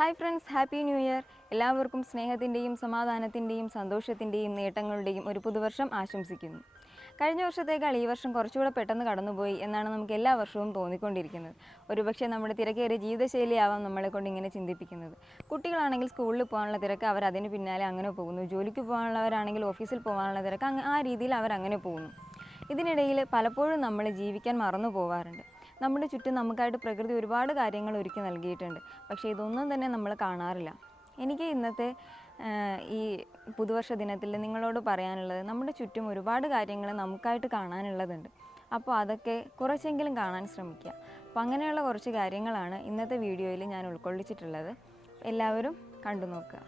Hi friends, happy new year. എല്ലാവർക്കും സ്നേഹത്തിൻ്റെയും സമാധാനത്തിൻ്റെയും സന്തോഷത്തിൻ്റെയും നേട്ടങ്ങളുടെയും ഒരു പുതുവർഷം ആശംസിക്കുന്നു. കഴിഞ്ഞ വർഷത്തേക്കാൾ ഈ വർഷം കുറച്ചുകൂടെ പെട്ടെന്ന് കടന്നുപോയി എന്നാണ് നമുക്ക് എല്ലാ വർഷവും തോന്നിക്കൊണ്ടിരിക്കുന്നത്. ഒരുപക്ഷെ നമ്മുടെ തിരക്കേറിയ ജീവിതശൈലിയാവാം നമ്മളെ കൊണ്ട് ഇങ്ങനെ ചിന്തിപ്പിക്കുന്നത്. കുട്ടികളാണെങ്കിൽ സ്കൂളിൽ പോകാനുള്ള തിരക്ക്, അവർ അതിന് പിന്നാലെ അങ്ങനെ പോകുന്നു. ജോലിക്ക് പോകാനുള്ളവരാണെങ്കിൽ ഓഫീസിൽ പോകാനുള്ള തിരക്ക്, ആ രീതിയിൽ അവരങ്ങനെ പോകുന്നു. ഇതിനിടയിൽ പലപ്പോഴും നമ്മൾ ജീവിക്കാൻ മറന്നു പോകാറുണ്ട്. നമ്മുടെ ചുറ്റും നമുക്കായിട്ട് പ്രകൃതി ഒരുപാട് കാര്യങ്ങൾ ഒരുക്കി നൽകിയിട്ടുണ്ട്. പക്ഷേ ഇതൊന്നും തന്നെ നമ്മൾ കാണാറില്ല. എനിക്ക് ഇന്നത്തെ ഈ പുതുവർഷ ദിനത്തിൽ നിങ്ങളോട് പറയാനുള്ളത്, നമ്മുടെ ചുറ്റും ഒരുപാട് കാര്യങ്ങൾ നമുക്കായിട്ട് കാണാനുള്ളതുണ്ട്. അപ്പോൾ അതൊക്കെ കുറച്ചെങ്കിലും കാണാൻ ശ്രമിക്കുക. അപ്പോൾ അങ്ങനെയുള്ള കുറച്ച് കാര്യങ്ങളാണ് ഇന്നത്തെ വീഡിയോയിൽ ഞാൻ ഉൾക്കൊള്ളിച്ചിട്ടുള്ളത്. എല്ലാവരും കണ്ടു നോക്കുക.